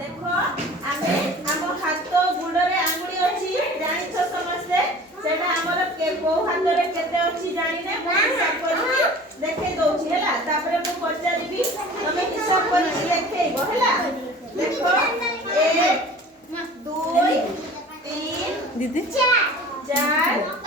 देखो आमे हम हाथ गुडरे आंगुली अछि जानि छ समझते सेटा हमर के को हाथ रे केते अछि जानि ने हिसाब करी देखे दउछि हैला तापरे मु पचारिबी तमे हिसाब करी लेखेइबो हैला देखो 1 2 3 दीदी 4 5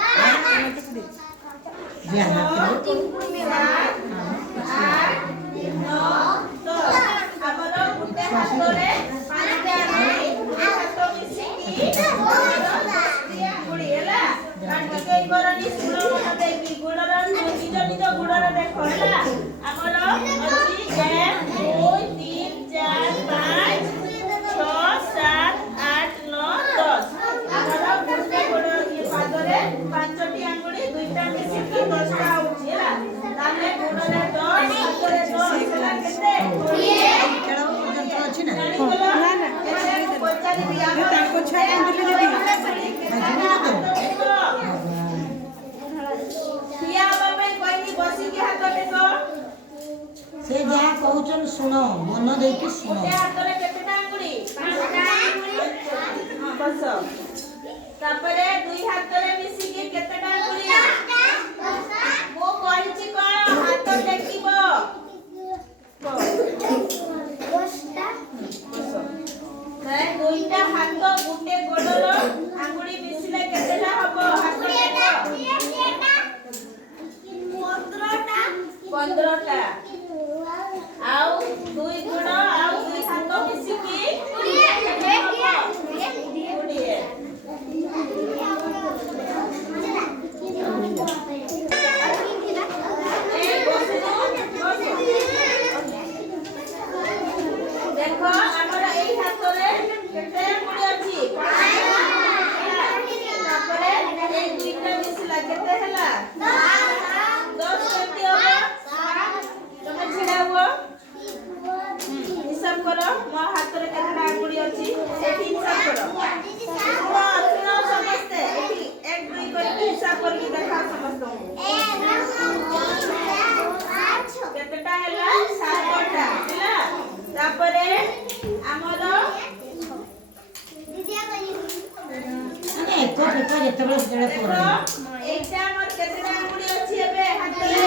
पांचटी आंगुली दुईटा मिसिकी 10 टा होची हैला तामे गुणरे 10 हातरे 10 सेला केते 20 केडा पर्यंत अछि ना ना ना पचारि बिया ताको छय आंदुली दीदी हिया बाबे कोइनी बसी के हाथ देखो से जा कहउचन सुनो मन देई के सुनो गोटे हातरे केतेटा आंगुली 5टा आंगुली हां बस तापरे दुई हातरे मिसिकी केतेटा आंगुली मो कहछि कोन हाथ टेकिबो 10टा मैं दुईटा हाथ गुटे गोडर आंगुली मिसिले केतेटा हबो हाथ टेको 15टा आउ दुई गुण आउ दुई हाथ मिसिकी 20 देखो हमर एई हातरे केते मुड़ी अछि 5 तापरे एई दुईटा मिसिला केते हैला 10 केते हो तमे छिडा हुआ हिसाब करो मो हातरे केतेटा आंगुली अछि एठी हिसाब करो सुनो समझते एठी 1 2 करके हिसाब करके देखा समझतो केतेटा हैला 7टा हैला तापरे हमर अरे को जेते बेले जेडे पड़े एटा हमर केतेटा आंगुली अछि एबे हातरे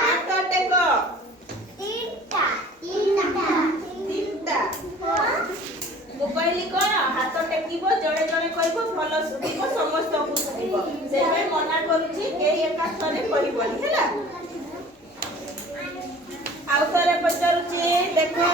हाथ टेको 3टा मु कहली कोन हाथ टेकिबो जड़े जड़े कहबो भलो सुबिबो समस्त को सुबिबो सेबे मना करूची के एका थरे कहबोनी हैला आउ थरे पचारुची देखो